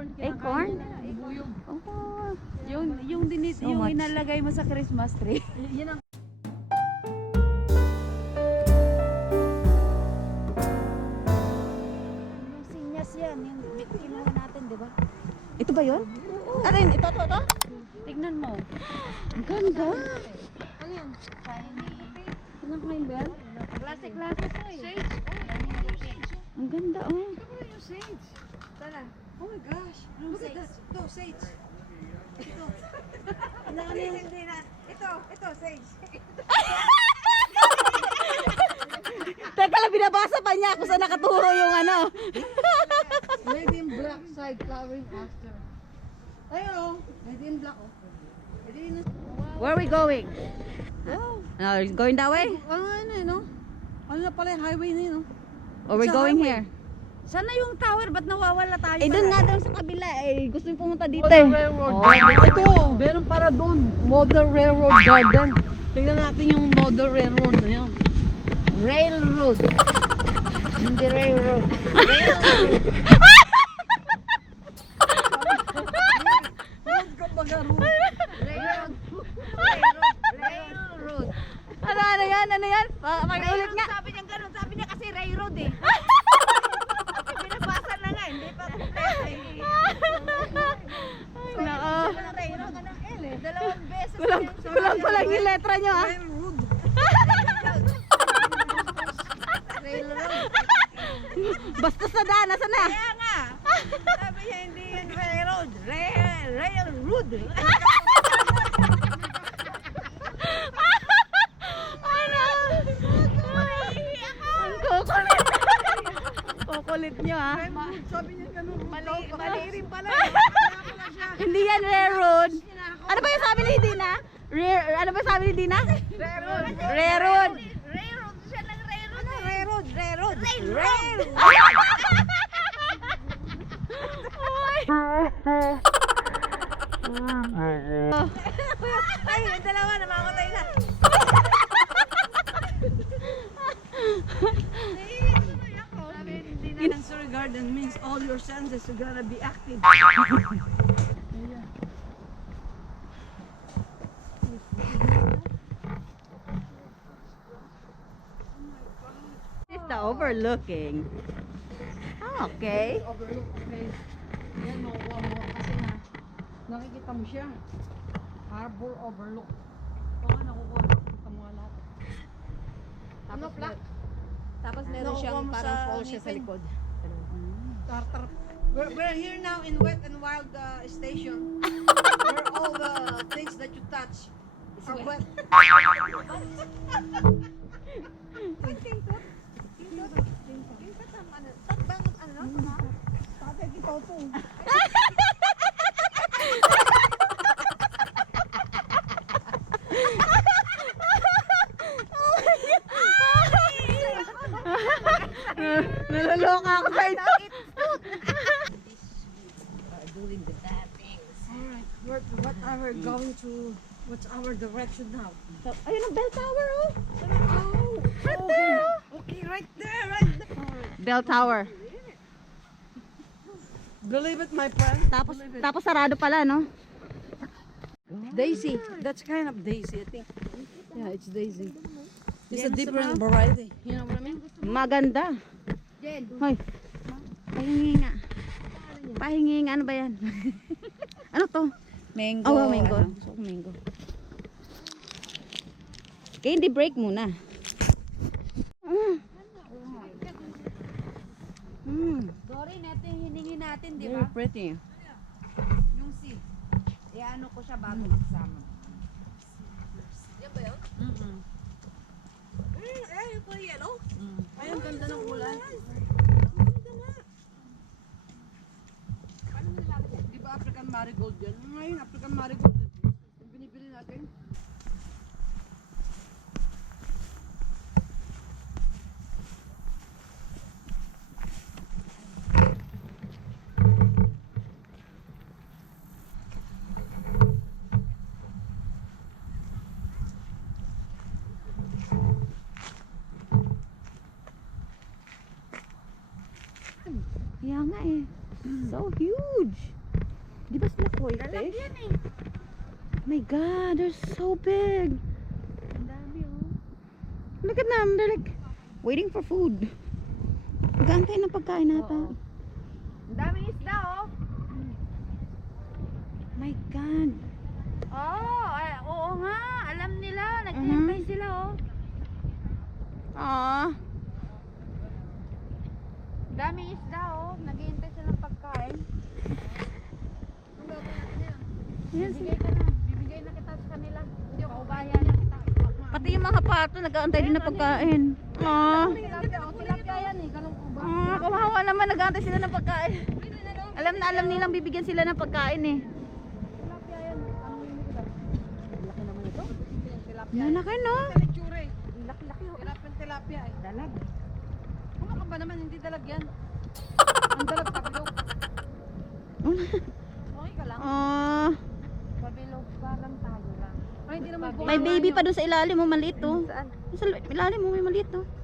Acorn. Acorn? Oh. Yung, yung, dinit, So yung much. inalagay mo sa Christmas tree. Yan ang sinyas yan, yung kinuha natin, di ba? Ito ba yun? Ano yun? Ito, ito, ito? Tignan mo. Ang ganda. Ano? Shiny. Ano ka yung bell? Klase-klase to eh. Sage. Ang ganda, oh. yung sage. Tara. Oh my gosh. Look at that. Ito, sage. Ito. Ano ano yung hindi na. Ito, ito, sage. Teka lang, binabasa pa niya kung saan nakaturo yung ano. Lady in black side flowering aster. Ayun oh. Lady in black oh. Where are we going? Wow. Uh, going that way? Ano ano oh? Ano na pala yung highway na yun oh? Or we're going highway. here? Sana yung tower, ba't nawawala tayo? Eh, doon nga doon sa kabila eh. Gusto yung pumunta dito eh. Railroad Garden. Ito, meron para doon. Model Railroad Garden. Tingnan natin yung Model Railroad na yun. Railroad. Hindi railroad. Railroad. Railroad. Railroad. Ano, ano yan? Ano yan? Pag-ulit nga. Sabi niya ganun. Sabi niya kasi railroad eh. Hindi pa kompleto. Ay, nako. Eh. Dalawang beses. Kulang, kulang, kulang yung letra nyo ah. Railroad. Railroad. Basta sa daan, nasa na? Kaya nga. Sabi niya hindi railroad. Rail, railroad. Ano? Ang kukulit. Kukulit nyo ah. Sabi niya ganun. Mali, mali rin pala. Hindi yan railroad. Ano ba yung sabi ni Dina? Rear, ano ba sabi ni Dina? Railroad. Railroad. Railroad siya ng railroad. eh. Railroad, railroad. Railroad. Ay, yung dalawa namamatay na. Sensory garden means all your senses are gonna be active. It's the overlooking. Okay. Overlook, okay. Yan, makukuha mo kasi na nakikita mo siya. Harbor overlook. Oo nga, nakukuha mo. Nakikita mo lahat. Ano, Tapos mer- Tapos meron siyang parang fall siya sa likod. Tartar. We're, we're here now in Wet and Wild uh, Station. where all the things that you touch are wet. Naloloka ako sa ito. Doing the bad things. Alright, what, what are we going to, what's our direction now? So, ayun ang bell tower oh. Oh, Right there oh. okay, right there, right there. Bell tower. Believe it, my friend. Tapos Believe it. tapos sarado pala no. Daisy. That's kind of daisy, I think. Yeah, it's daisy. It's a Yan, different sama. variety. You know what I mean? Maganda. Jen, Hoy. Pahingi nga. Pahingi nga. Ano ba yan? ano to? Mango. Oh, mango. So, mango. Kaya hindi break muna. Mm. Mm. Dory, neto yung hiningi natin, di Very ba? pretty. Yung seed. Iano ko siya bago magsama. Yan ba yun? Mm-mm. Mm, eh, yung kulay yellow. Ay, ang ganda ng kulay. Marigold yan? Ngayon, African marigold. Yung binibili natin. Nga eh. So huge. Di ba sila koi fish? yan eh. My God, they're so big. Ang dami oh. Look at them. They're like waiting for food. Nag-aantay ng pagkain nata. Ang daming isda oh. My God. Oo, ay, oo nga. Alam nila. Naghihintay Mhm. sila oh. Aww. Daming isda oh. Naghihintay sila ng pagkain. Yes. Bibigay ka na. Bibigay na kita sa kanila. Hindi ako bayan na kita. Pati yung mga pato, nag-aantay din ng pagkain. Oh, ba? Ah, kawawa naman, nag-aantay sila ng pagkain. Alam na alam nilang bibigyan sila ng pagkain eh. Tilapia yan. Na kayo, no? Laki-laki oh. Tilapia tilapia eh. Dalag. Ano ka ba naman? Hindi dalag yan. Ang dalag pabilog. Okay ka lang. Ah, Pabilog. Parang tayo lang. Ay, hindi naman may baby pa doon sa ilalim mo, maliit oh. Saan? Sa ilalim mo, may maliit oh. Oh,